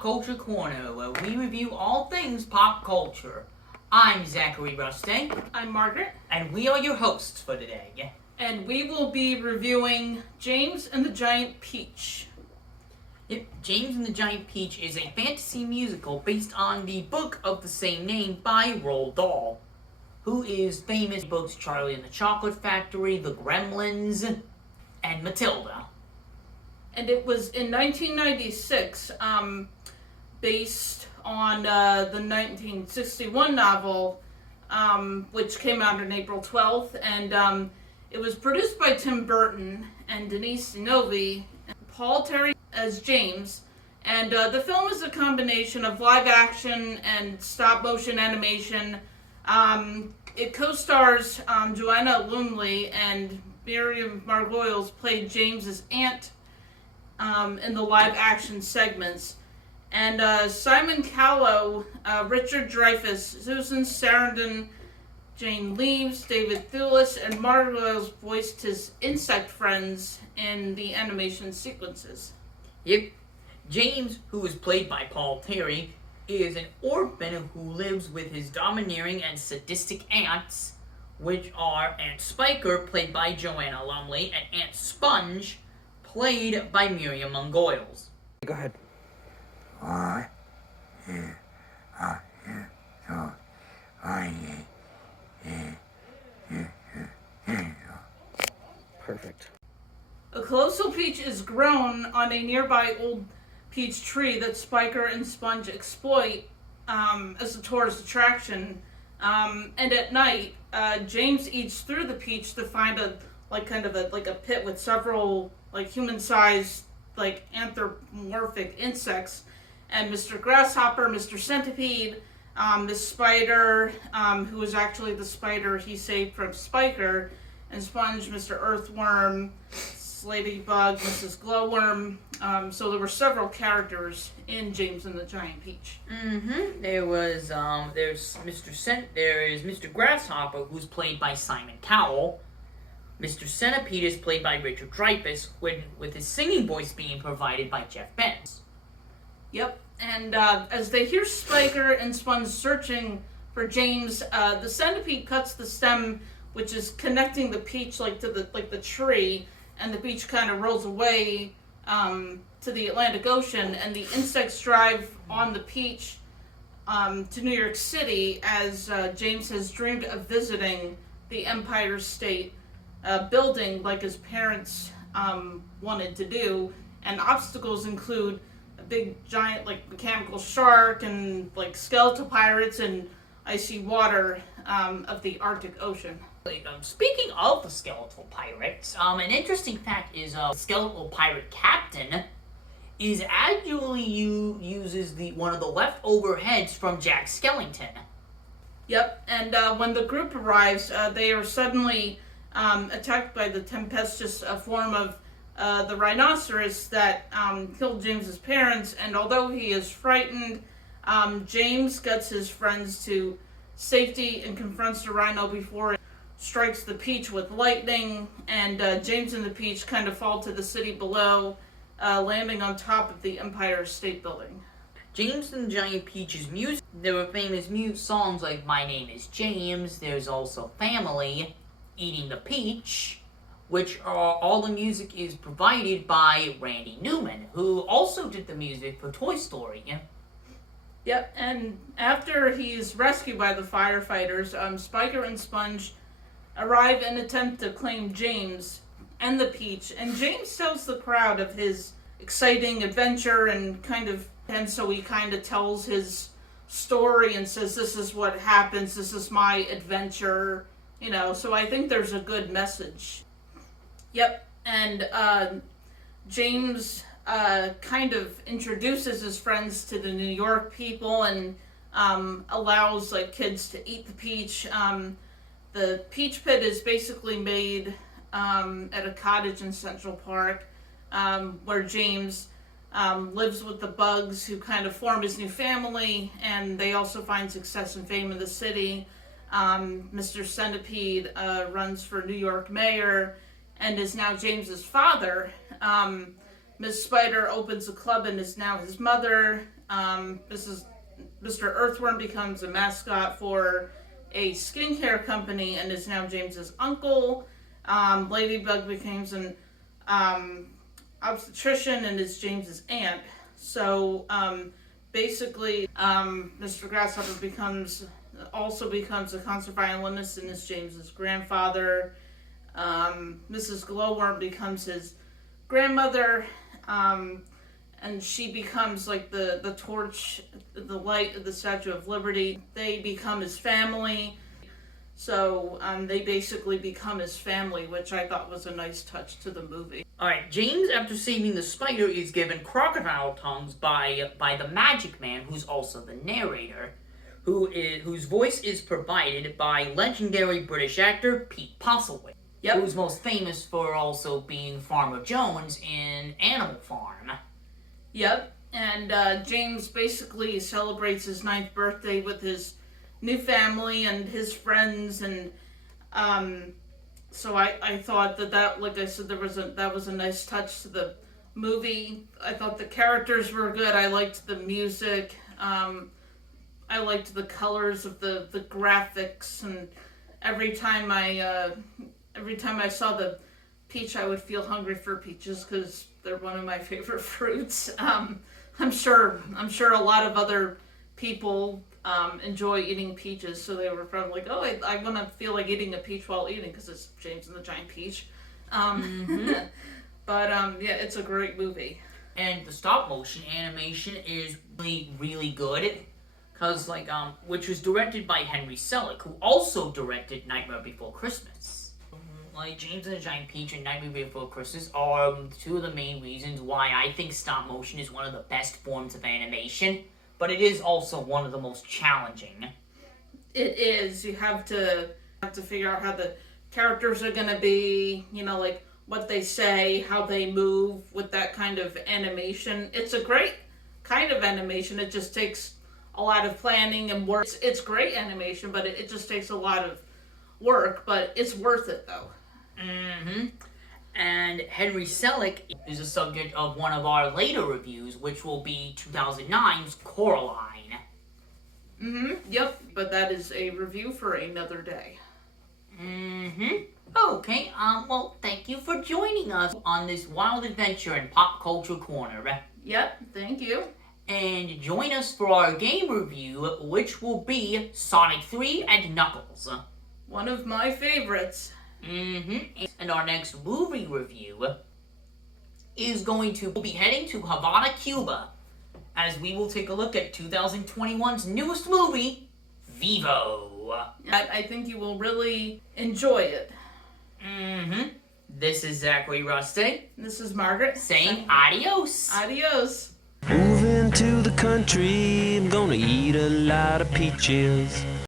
Pop Culture Corner, where we review all things pop culture. I'm Zachary Rusty. I'm Margaret. And we are your hosts for today. And we will be reviewing James and the Giant Peach. Yep, James and the Giant Peach is a fantasy musical based on the book of the same name by Roald Dahl, who is famous for books Charlie and the Chocolate Factory, The Gremlins, and Matilda. And it was in 1996, based on the 1961 novel, which came out on April 12th, and it was produced by Tim Burton and Denise Novi, and Paul Terry as James, and the film is a combination of live action and stop motion animation. It co-stars Joanna Lumley, and Miriam Margolyes played James's aunt in the live action segments. And Simon Cowell, Richard Dreyfuss, Susan Sarandon, Jane Leaves, David Thewlis, and Margolyes voiced his insect friends in the animation sequences. Yep. James, who is played by Paul Terry, is an orphan who lives with his domineering and sadistic aunts, which are Aunt Spiker, played by Joanna Lumley, and Aunt Sponge, played by Miriam Margolyes. Go ahead. Perfect. A colossal peach is grown on a nearby old peach tree that Spiker and Sponge exploit as a tourist attraction. And at night, James eats through the peach to find a pit with several human-sized anthropomorphic insects, and Mr. Grasshopper, Mr. Centipede, Miss Spider, who is actually the spider he saved from Spiker, and Sponge, Mr. Earthworm, Ladybug, Mrs. Glowworm. So there were several characters in James and the Giant Peach. There's Mr. Grasshopper, who's played by Simon Cowell. Mr. Centipede is played by Richard Dreyfuss, with his singing voice being provided by Jeff Benz. Yep, and as they hear Spiker and Sponge searching for James, the centipede cuts the stem, which is connecting the peach to the tree, and the peach kind of rolls away to the Atlantic Ocean, and the insects drive on the peach to New York City, as James has dreamed of visiting the Empire State Building like his parents wanted to do, and obstacles include a big giant mechanical shark and skeletal pirates and icy water of the Arctic Ocean. Speaking of the skeletal pirates, an interesting fact is the skeletal pirate captain is actually uses one of the leftover heads from Jack Skellington. Yep, and when the group arrives, they are suddenly attacked by the tempestuous form of the rhinoceros that killed James's parents, and although he is frightened, James gets his friends to safety and confronts the rhino before it strikes the peach with lightning, and James and the peach kind of fall to the city below, landing on top of the Empire State Building. James and the Giant Peach's music, there were famous songs like My Name is James, there's also Family, Eating the Peach, which all the music is provided by Randy Newman, who also did the music for Toy Story. Yep, and after he's rescued by the firefighters, Spiker and Sponge arrive and attempt to claim James and the peach, and James tells the crowd of his exciting adventure and so he kind of tells his story and says, this is what happens, this is my adventure, so I think there's a good message. Yep, and James kind of introduces his friends to the New York people and allows kids to eat the peach. The peach pit is basically made at a cottage in Central Park, where James lives with the bugs who kind of form his new family, and they also find success and fame in the city. Mr. Centipede runs for New York mayor and is now James's father. Miss Spider opens a club and is now his mother. Mr. Earthworm becomes a mascot for a skincare company and is now James's uncle. Ladybug becomes an obstetrician and is James's aunt. So basically, Mr. Grasshopper also becomes a concert violinist and is James's grandfather. Mrs. Glowworm becomes his grandmother, and she becomes like the torch, the light of the Statue of Liberty. They become his family. So they basically become his family, which I thought was a nice touch to the movie. Alright, James, after saving the spider, is given crocodile tongues by the Magic Man, who's also the narrator, whose voice is provided by legendary British actor Pete Postlethwaite. Yep. Who's most famous for also being Farmer Jones in Animal Farm. Yep, and James basically celebrates his 9th birthday with his new family and his friends, and so I thought that, like I said, that was a nice touch to the movie. I thought the characters were good. I liked the music. I liked the colors of the graphics, and every time I saw the peach, I would feel hungry for peaches because they're one of my favorite fruits. I'm sure a lot of other people enjoy eating peaches, so they were probably like, oh, I want to feel like eating a peach while eating because it's James and the Giant Peach. But yeah, it's a great movie. And the stop motion animation is really, really good. Cause which was directed by Henry Selick, who also directed Nightmare Before Christmas. Like James and the Giant Peach and Nightmare Before Christmas are two of the main reasons why I think stop motion is one of the best forms of animation, but it is also one of the most challenging. It is. You have to figure out how the characters are gonna be, like what they say, how they move with that kind of animation. It's a great kind of animation. It just takes a lot of planning and work. It's great animation, but it just takes a lot of work, but it's worth it though. And Henry Selick is the subject of one of our later reviews, which will be 2009's Coraline. Yep, but that is a review for another day. Okay, well, thank you for joining us on this wild adventure in Pop Culture Corner. Yep, thank you. And join us for our game review, which will be Sonic 3 and Knuckles. One of my favorites. And our next movie review is going to be heading to Havana, Cuba, as we will take a look at 2021's newest movie, Vivo. I think you will really enjoy it. This is Zachary Rusty. This is Margaret. Saying adios. Adios. Moving to the country, I'm gonna eat a lot of peaches.